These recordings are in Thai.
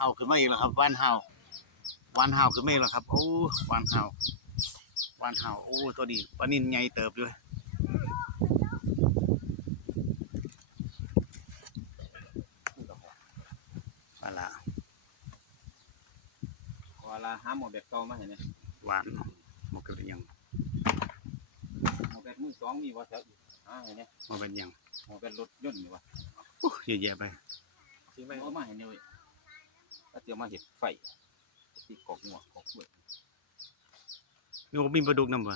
ห่าขึ้นมาอีกแล้วครับวานเห่าขึ้นมาอีกแล้วครับโอ้วานเห่าโอ้ตัวนี้ปลานิลใหญ่เติบด้วยปลาละ เวลาหาหมอแบบเก่ามาเห็นไหม หวานหมกเป็นยัง หมอแบบมือสองมีว่าแถวเห็นไหม หมกเป็นยัง หมอแบบรถยนต์นี่วะ โอ้เยอะแยะไป ซื้อไม่เอามาเห็นเลยก็เดี๋ยวมาเห็ดไฟที่กอกหัวกอกหัว นี่ก็มีปลาดุกนำบ่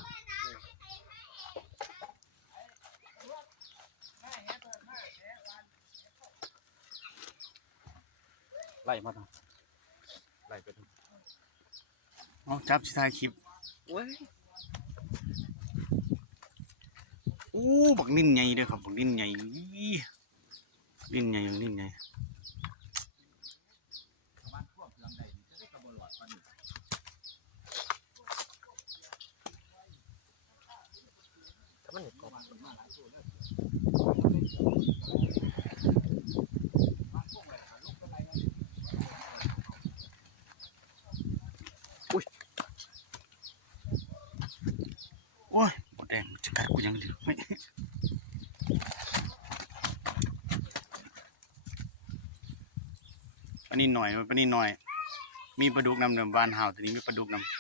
ไล่มาทางไล่ไปทาง เอาจับสิถ่ายคลิป โอ้ย โอ้บักนิ่นใหญ่เด้อครับบักนิ่นใหญ่นิ่นใหญ่นิ่นใหญ่ บ้านพวกเพื่อนใดจะได้กระบอกหลอดปันแต่มันกอกมาหลายตัวเลยโอ้ยหมดแดงจะกัดกูยังดิไม่ปลานินหน่อยปลานินหน่อยมีปลาดุกนำเดิมวานเห่าตัวนี้มีปลาดุกนำ